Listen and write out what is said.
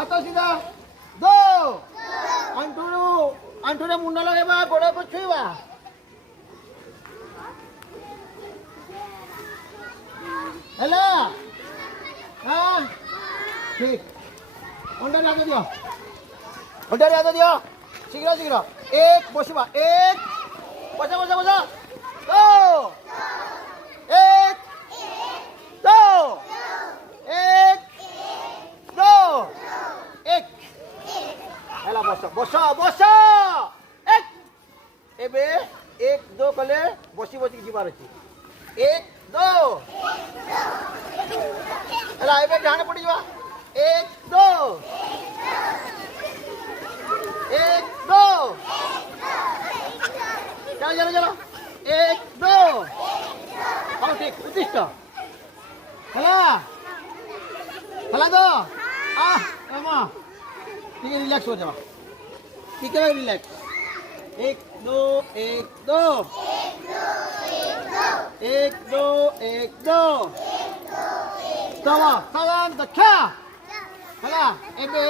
हाथों सीधा दो अंटूने मुंडा लगे बा गोड़े को छुईवा हेलो हाँ ठीक अंडर याद दियो शीघ्र एक बसिबा एक बसा दो एक दो एक दो एक हेला बस एक एबे एक दो कले बसी जीवार अच्छी एक दो हेला एबे डाणे पड़ी जा एक दो चलो एक दो हाँ ठीक उत्तिष्ठ हेला दो एमा ठीक है रिलैक्स हो जाओ ठीक है रिलैक्स एक दो सवा दक्षा हेला एबे